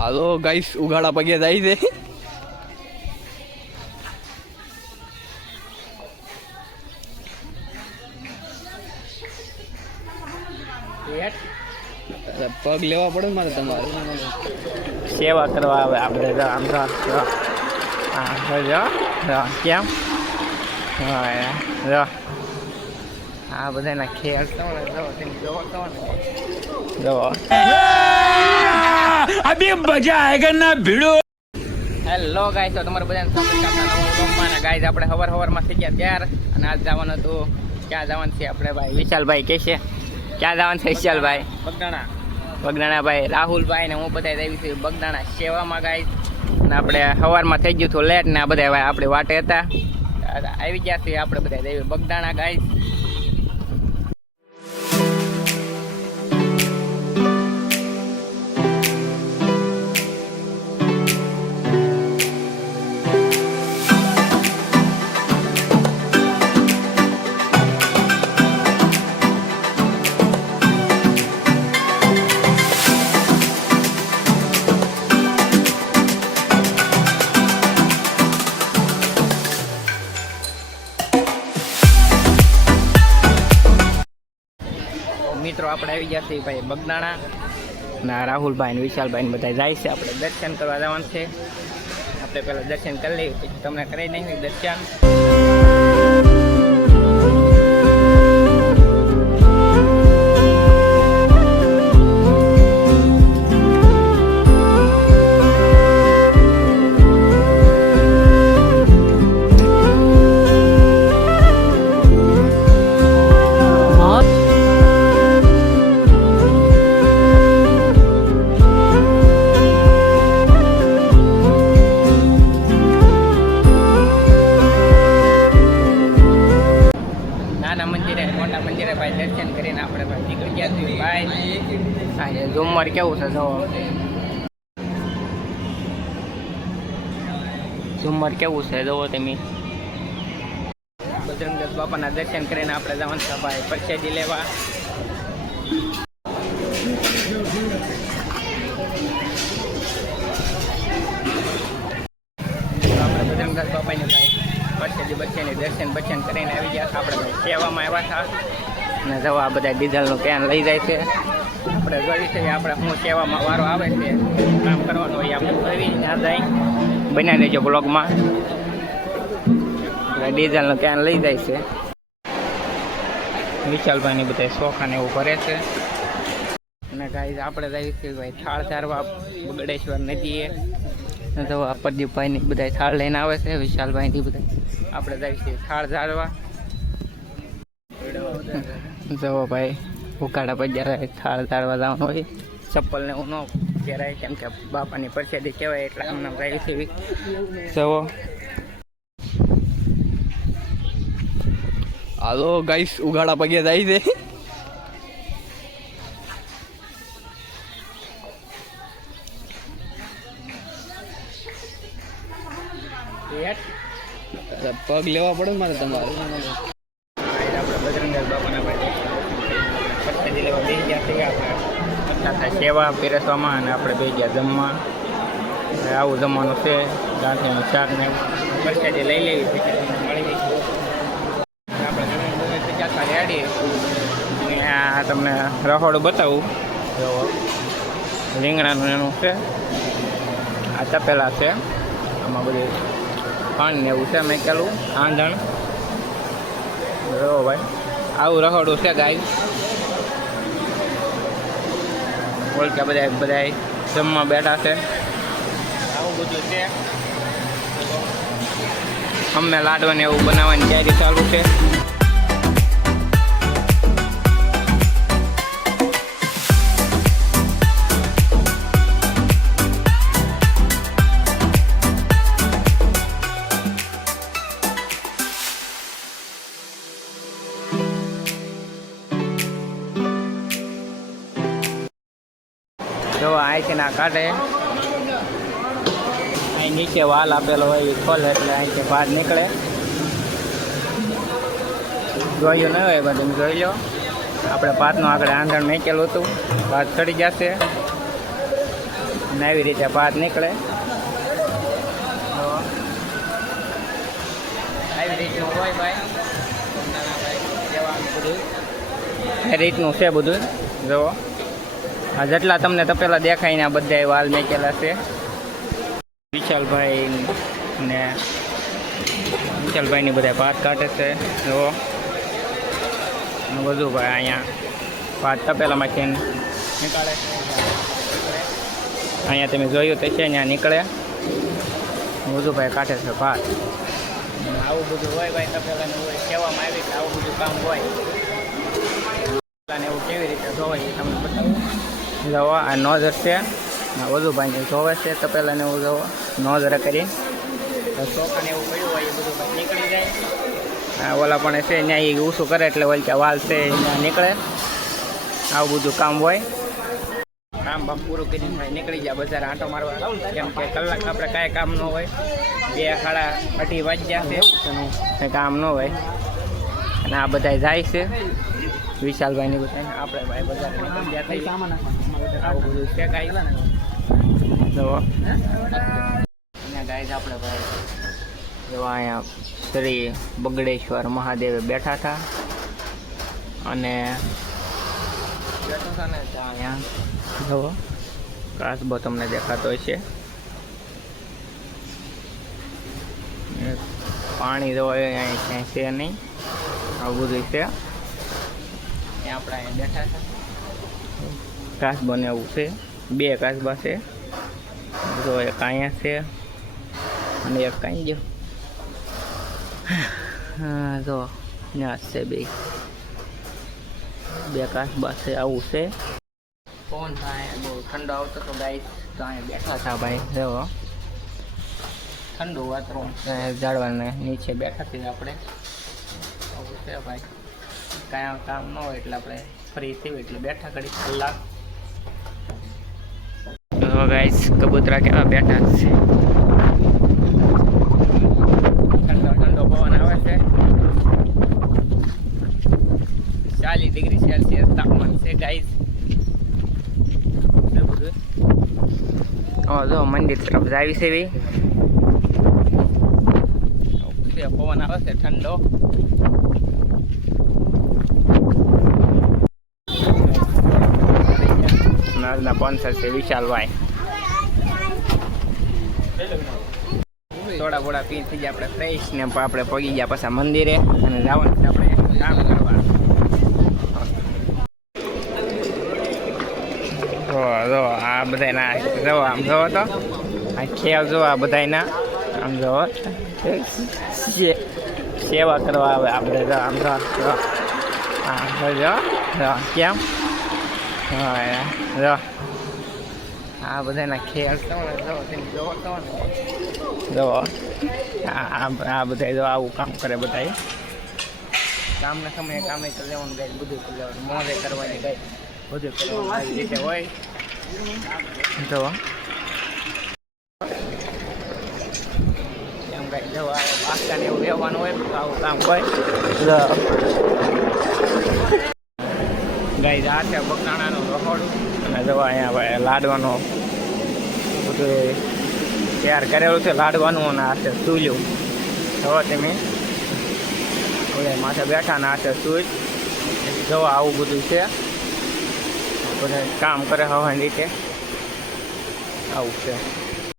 હાલો guys ઉગાડા પગે જાય છે. પગ લેવા પડે મારે તમારે સેવા કરવા આવે આપણે આમ કેમ આ બધાના ખેલ અભી મજા આયેગા ના ભીડો. હેલો ગાઈસ, તો તમારે બધાને ગાઈસ આપણે હવારમાં થઈ ગયા ત્યાર અને આજ જવાનું હતું. ક્યાં જવાનું છે આપણે ભાઈ વિશાલભાઈ કે છે ક્યાં જવાનું છે વિશાલભાઈ? બગદાણા ભાઈ રાહુલભાઈ ને હું બધા આવી છું બગદાણા સેવામાં ગાઈસ. અને આપણે સવારમાં થઈ ગયું હતું લેટ ને આ બધા આપણી વાટે હતા આવી ગયા છીએ આપણે બધા આવી બગદાણા ગાઈસ. મિત્રો આપણે આવી ગયા છીએ ભાઈ બગદાણા ના રાહુલભાઈ ને વિશાલભાઈ ને બધા જાય છે. આપણે દર્શન કરવા જવાનું છે. આપણે પહેલાં દર્શન કરી લઈએ પછી તમને કરી નહીં દર્શન. મોટા મંદિરે ભાઈ દર્શન કરીને આપણે ભાઈ નીકળી ગયા છીએ ભાઈ. હા ઝુમ્મર કેવું છે જો ઝુમ્મર કેવું છે જોવો તમે. બજરંગદાસ બાપાના દર્શન કરીને આપણે જવાનું છે ભાઈ પ્રસાદી લેવા. આપણે બજરંગદાસ બાપાને ભાઈ પ્રસાદી દર્શન કરીને આવી ગયા. આપણે ભાઈ સેવામાં આવ્યા હતા અને જવા આ બધા ડીઝલનું કેન લઈ જાય છે. આપણે જોઈ છે આપણે હું સેવામાં વારો આવે છે કામ કરવાનું હોય આપણે કરી ત્યાં જાય બનાવી દેજો બ્લોગમાં. ડીઝલનું કેન લઈ જાય છે. વિશાલભાઈની બધા શોખાને એવું કરે છે. અને ગાઈઝ આપણે જઈએ છીએ ભાઈ થાળ ધારવા ગળેશ્વર નદીએ. તો આ પ્રદીપભાઈની બધા થાળ લઈને આવે છે વિશાલભાઈની બધા. આપણે જઈએ છીએ થાળ ધારવા. જવો ભાઈ ઉકાળા પર જ્યારે થાળ ધારવા જવાનું હોય ચપ્પલ ને હું ન પહેરાય કેમ કે બાપાની પ્રસાદી કહેવાય એટલે અમને જઈએ છીએ. જવો હાલો ગાઈસ ઉગાડા પગે જાય છે. પગ લેવા પડે મારે તમારે આપણે બજરંગદાસ બાપાના પ્રસાદી લેવા બેસી ગયા છીએ. આપણે સેવા પીરસવામાં અને આપણે બેસી ગયા જમવા. આવું જમવાનું છે ગાંઠીનું શાક ને પ્રસાદી લઈ લેવી પછી મળી ગઈ. આપણે જતા રેડી અને આ તમને રહોડું બતાવું. જો રીંગણાનું એનું છે આ તપેલા છે. આમાં બધું પાણી ને એવું છે મેકેલું આંધણ. રહો ભાઈ આવું રહોડું છે ગાય. ઓળખ્યા બધા જમવા બેઠા છે. આવું બધું છે. અમે લાડવાને એવું બનાવવાની તૈયારી ચાલુ છે. જો અહીંથી ના કાઢે અહીં નીચે વાલ આપેલો હોય એ ખોલે એટલે અહીંથી બહાર નીકળે. જોયું ન હોય બધું જોઈ લો. આપણે ભાતનું આગળ આંધણ મેકેલું હતું ભાત ચડી જશે. અને આવી રીતે ભાત નીકળે. તો આવી રીતે હોય ભાઈ બધું એ રીતનું છે બધું. જુઓ આ જેટલા તમને તપેલા દેખાય ને આ બધા વાલ મેકેલા છે. વિશાલભાઈ ને વિશાલભાઈની બધા ભાત કાઢે છે. જુઓ બધું ભાઈ અહીંયા ભાત તપેલામાંથી નીકાળે છે. અહીંયા તમે જોયું તો છે ત્યાં નીકળે બધું ભાઈ કાઢે છે ભાત. આવું બધું હોય ભાઈ તપેલાને હોય કહેવામાં આવી કે આવું બધું કામ હોય ને એવું કેવી રીતે ધોવાય એ તમને બતાવું. જવો આ નોઝર છે બધું ભાઈ ધોવે છે તપેલાને એવું જવો નોઝર કરી ચોખાને એવું પડ્યું હોય એ બધું ભાઈ નીકળી જાય. ઓલા પણ છે ત્યાં એ ઊંચું કરે એટલે ઓલ કે વાલ છે ત્યાં નીકળે. આવું બધું કામ હોય. કામ બામ પૂરું કરીને ભાઈ નીકળી જાય બજાર આંટો મારવા. કેમ કે કલાક આપણે કાંઈ કામ ન હોય 2-2:30 વાગ્યા છે કંઈ કામ ન હોય. અને આ બધા જાય છે વિશાલભાઈની બધા આપણે ભાઈ બજાર નીકળી ગયા થઈ. આવું બધું છે કાંઈ જુઓ અહીંયા ગાય આપણે ભાઈ એવા અહીંયા શ્રી બગડેશ્વર મહાદેવે બેઠા હતા અને બેઠા હતા ને ત્યાં અહીંયા જુઓ કાસબો તમને દેખાતો છે. પાણી જવો અહીંયા ક્યાંય છે નહીં. આવું બધું છે. ત્યાં આપણે અહીંયા બેઠા હતા. કાસબો ને એવું છે. 2 કાસબા છે. જો એક અહીંયા છે અને એક કાંઈ ગયો. હા જો ત્યાં છે 2 કાસબા છે. આવું છે. ફોન અહીંયા બહુ ઠંડો આવતો તો ગાઈસ તો અહીંયા બેઠા હતા ભાઈ. જો ઠંડુ વાતાવરણ ઝાડવાને નીચે બેઠા છીએ આપણે. આવું છે ભાઈ કાંઈ કામ ન હોય એટલે આપણે ફ્રી થયું એટલે બેઠા ઘડી કલાક. તો ગાઈસ કબૂતરા કેવા બેઠા છે. ઠંડો ઠંડો પવન આવે છે. 40 ડિગ્રી સેલ્સિયસ તાપમાન છે ગાઈસ. જો મંદિર તરફ જાવી છે ભાઈ. પવન આવે છે ઠંડો. આજના સ્પોન્સર છે વિશાલભાઈ. થોડા બોડા પી થઈ ગયા આપણે ફ્રેશ ને આપણે પગી ગયા પાછા મંદિરે અને જવાનું છે આપણે કામ કરવા. જો આ બધાના જો આમ જોવો તો આ ખેલ જો આ બધાના આમ જોવો સેવા કરવા આવે આપણે. જો આમ જો હા જો કેમ જો આ બધાના ખેલ તો જોવો તો જો આ બધા જો આવું કામ કરે બધા. કામના સમયે કામે કરી લેવાનું ગાય બધું કરી લેવાનું મોજે કરવાની ગાય બધું કરવાનું આવી રીતે હોય. જો એમ ગાય જો પાસ્તાને એવું રહેવાનું હોય આવું કામ હોય. ગાય આ છે બકાણાનું રહોડું અને જો અહીંયા ભાઈ લાડવાનો બધું તૈયાર કરેલું છે લાડવાનું અને આ છે ચૂલ્યું. જો તમે ઓલે માથે બેઠા ને આ છે ચૂલ. જો આવું બધું છે બધા કામ કરે હવાની રીતે. આવું છે.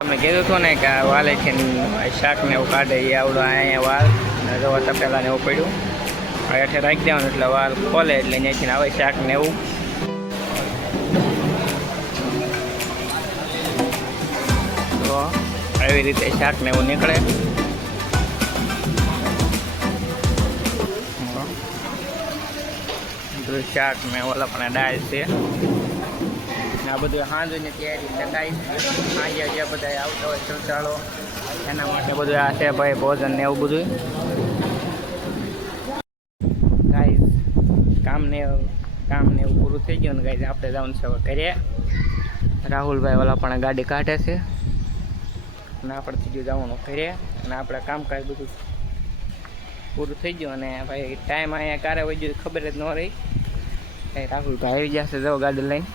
તમને કીધું હતું ને કે આ વાલે છે શાક ને એવું કાઢે એ આવડું અહીંયા વાલ અને જો તપેલા ને એવું પડ્યું હેઠે રાખી દેવાનું એટલે વાલ ખોલે એટલે અહીંયાથી આવે શાક ને એવું. તો આવી રીતે શાક ને એવું નીકળે. શાક ને ઓલા પણ દાળ છે. આ બધું સાંજની તૈયારી શકાય. સાંજે જે બધા આવતા હોય શ્રદ્ધાળો એના માટે બધું આ છે ભાઈ ભોજન ને એવું બધું. ગાઈસ કામ ને એવું પૂરું થઈ ગયું ને ગાઈસ આપણે જવાનું છે હવે ઘરે. રાહુલભાઈ ઓલા પણ ગાડી કાઢે છે અને આપણે થઈ ગયું જવાનું ઘરે અને આપણે કામકાજ બધું પૂરું થઈ ગયું. અને ભાઈ ટાઈમ અહીંયા ક્યારે વહી ગયો ખબર જ ન રહી. રાહુલભાઈ આવી જશે જો ગાડી લઈને.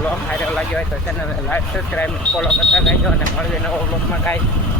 બ્લોગ સારો લાગ્યો હોય તો ચેનલને લાઈક સબસ્ક્રાઈબ ફોલો કરતા રહેજો અને મળીએ નવો બ્લોગમાં કાંઈ